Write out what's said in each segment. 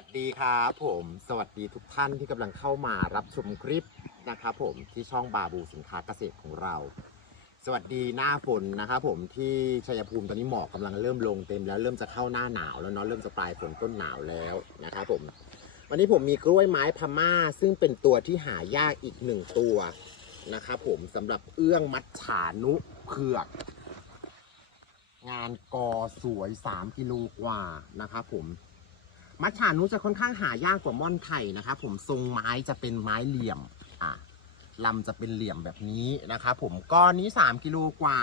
วัสดีครับผม สวัสดีทุกท่านที่กำลังเข้ามารับชมคลิปนะครับผมที่ช่องบาบูสินค้าเกษตรของเรา สวัสดีหน้าฝนนะครับผมที่ชัยภูมิตอนนี้หมอกกำลังเริ่มลงเต็มแล้วเริ่มจะเข้าหน้าหนาวแล้วเนาะเริ่มจะปลายฝนต้นหนาวแล้วนะครับผม วันนี้ผมมีกล้วยไม้พม่า ซึ่งเป็นตัวที่หายากอีกหนึ่งตัวนะครับผมสำหรับเอื้องมัดฉานุเผือกงานกอสวย 3 กิโลกว่านะครับผม มัดฉานุจะค่อนข้างหายากกว่าม่อนไข่นะครับผมทรงไม้จะเป็นไม้เหลี่ยมอะลำจะเป็นเหลี่ยมแบบนี้นะครับผมก้อนนี้ 3กิโลกว่า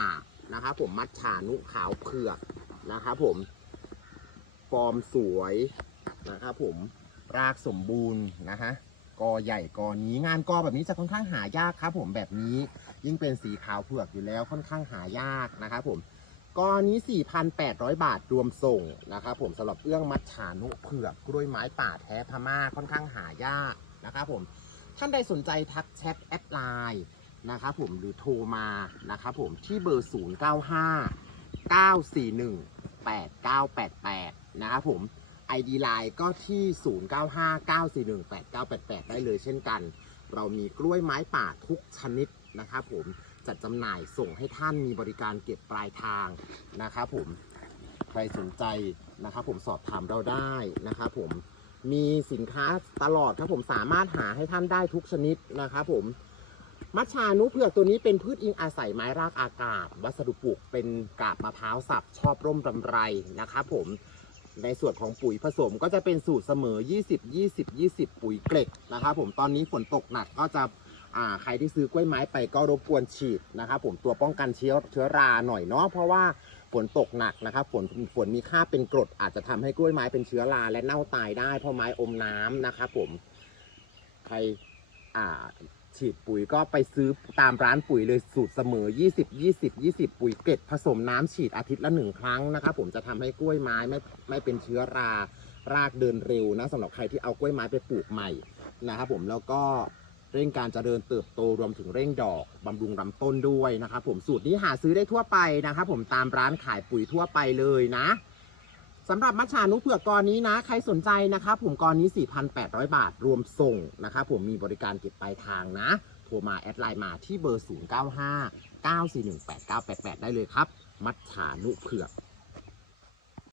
นะครับผมมัดฉานุขาวเผือกนะครับผมฟอร์มสวยนะครับผมรากสมบูรณ์นะฮะกอใหญ่กอนี้งานกอแบบนี้จะค่อนข้างหายากครับผมแบบนี้ยิ่งเป็นสีขาวเผือกอยู่แล้วค่อนข้างหายากนะครับผม ก้อนนี้ 4,800 บาทรวมส่งนะครับผมสำหรับเอื้องมัดฉานุเผือกกล้วยไม้ป่าแท้พม่าค่อนข้างหายากนะครับผมท่านใดสนใจทักแชทแอดไลน์นะครับผมหรือโทรมานะครับผมที่เบอร์ 095 941 8988 นะครับผม ID Line ก็ที่ 095941 8988 ได้เลยเช่นกัน เรามีกล้วยไม้ป่าทุกชนิดนะครับผม จัดจำหน่ายส่งให้ท่านมีบริการเก็บปลายทางนะครับผมใครสนใจนะครับผมสอบถามเราได้นะครับผมมีสินค้าตลอดครับผมสามารถหาให้ท่านได้ทุกชนิดนะครับผมมัชชานุเผือกตัวนี้เป็นพืชอิงอาศัยไม้รากอากาศ วัสดุปลูกเป็นกาบมะพร้าวสับชอบร่มรำไรนะครับผมในส่วนของปุ๋ยผสมก็จะเป็นสูตรเสมอ 20 20 20 ปุ๋ยเกล็ดนะครับผมตอนนี้ฝนตกหนักก็จะ ใครที่ซื้อกล้วยไม้ไปก็รบกวนฉีดนะครับผมตัวป้องกันเชื้อเชื้อราหน่อยเนาะเพราะว่าฝนตกหนักนะครับฝนฝนมีค่าเป็นกรดอาจจะทำให้กล้วยไม้เป็นเชื้อราและเน่าตายได้ เพราะไม้อมน้ำนะครับผมใครอ่าฉีดปุ๋ยก็ไปซื้อตามร้านปุ๋ยเลยสูตรเสมอ 20 20 20 ปุ๋ยเกล็ดผสมน้ำฉีดอาทิตย์ละหนึ่งครั้งนะครับผมจะทำให้กล้วยไม้ไม่ไม่เป็นเชื้อรารากเดินเร็วนะสำหรับใครที่เอากล้วยไม้ไปปลูกใหม่นะครับผมแล้วก็ เร่งการเจริญเติบโตรวมถึงเร่งดอกบำรุงลำต้นด้วยนะครับผมสูตรนี้หาซื้อได้ทั่วไปนะครับผมตามร้านขายปุ๋ยทั่วไปเลยนะสำหรับมัชชานุเผือกกรนี้นะ ใครสนใจนะครับผมกรนี้ 4,800 บาทรวมส่งนะครับผมมีบริการเก็บปลายทางนะ โทรมาแอดไลน์มาที่เบอร์ 095 941 8988 ได้เลยครับ มัชชานุเผือก